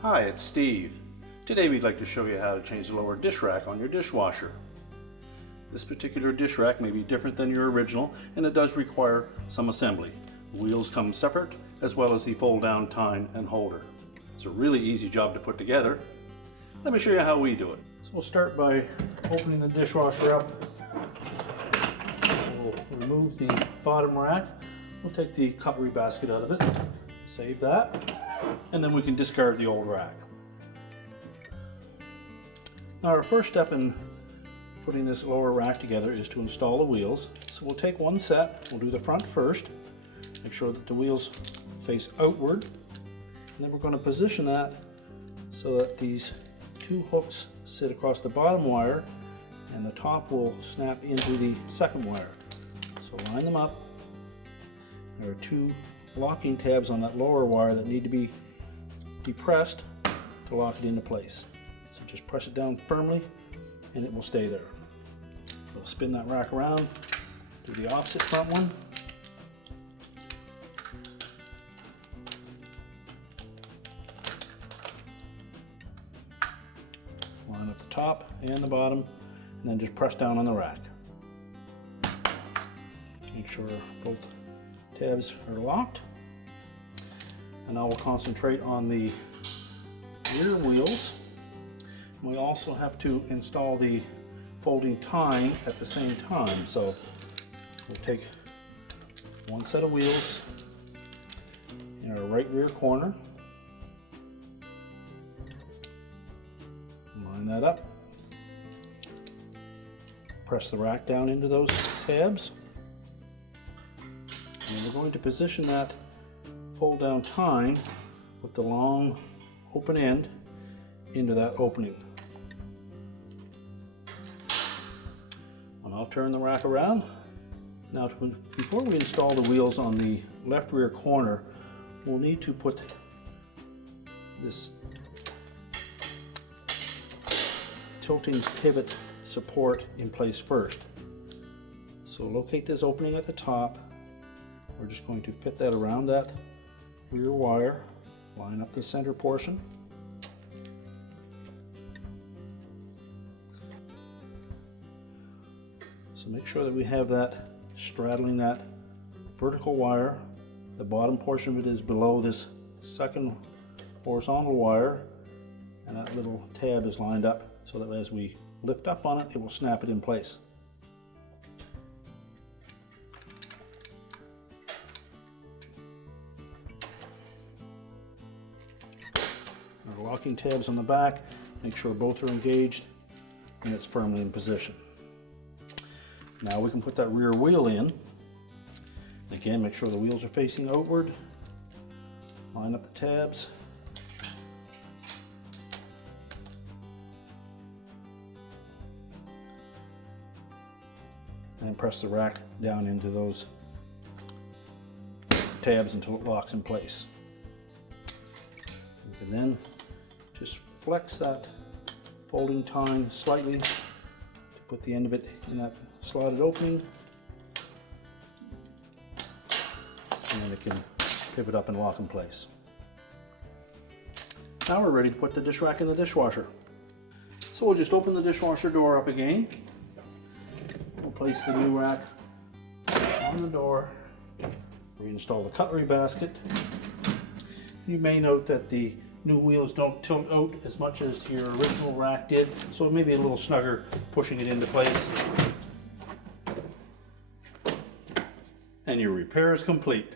Hi, it's Steve. Today we'd like to show you how to change the lower dish rack on your dishwasher. This particular dish rack may be different than your original, and it does require some assembly. The wheels come separate, as well as the fold down tine and holder. It's a really easy job to put together. Let me show you how we do it. So we'll start by opening the dishwasher up. We'll remove the bottom rack. We'll take the cutlery basket out of it, save that, and then we can discard the old rack. Now our first step in putting this lower rack together is to install the wheels. So we'll take one set, we'll do the front first, make sure that the wheels face outward, and then we're going to position that so that these two hooks sit across the bottom wire and the top will snap into the second wire. So line them up. There are two locking tabs on that lower wire that need to be depressed to lock it into place. So just press it down firmly and it will stay there. We'll spin that rack around, do the opposite front one. Line up the top and the bottom, and then just press down on the rack. Make sure both tabs are locked. And now we'll concentrate on the rear wheels. We also have to install the folding tine at the same time. So we'll take one set of wheels in our right rear corner, line that up, press the rack down into those tabs, and we're going to position that fold down tine with the long open end into that opening. And I'll turn the rack around. Now before we install the wheels on the left rear corner, we'll need to put this tilting pivot support in place first. So locate this opening at the top. We're just going to fit that around that rear wire, line up the center portion. So make sure that we have that straddling that vertical wire. The bottom portion of it is below this second horizontal wire, and that little tab is lined up so that as we lift up on it, it will snap it in place. Our locking tabs on the back, make sure both are engaged and it's firmly in position. Now we can put that rear wheel in. Again, make sure the wheels are facing outward. Line up the tabs. And press the rack down into those tabs until it locks in place. You can then just flex that folding tine slightly to put the end of it in that slotted opening, and it can pivot up and lock in place. Now we're ready to put the dish rack in the dishwasher. So we'll just open the dishwasher door up again. We'll place the new rack on the door, reinstall the cutlery basket. You may note that the new wheels don't tilt out as much as your original rack did, so it may be a little snugger pushing it into place. And your repair is complete.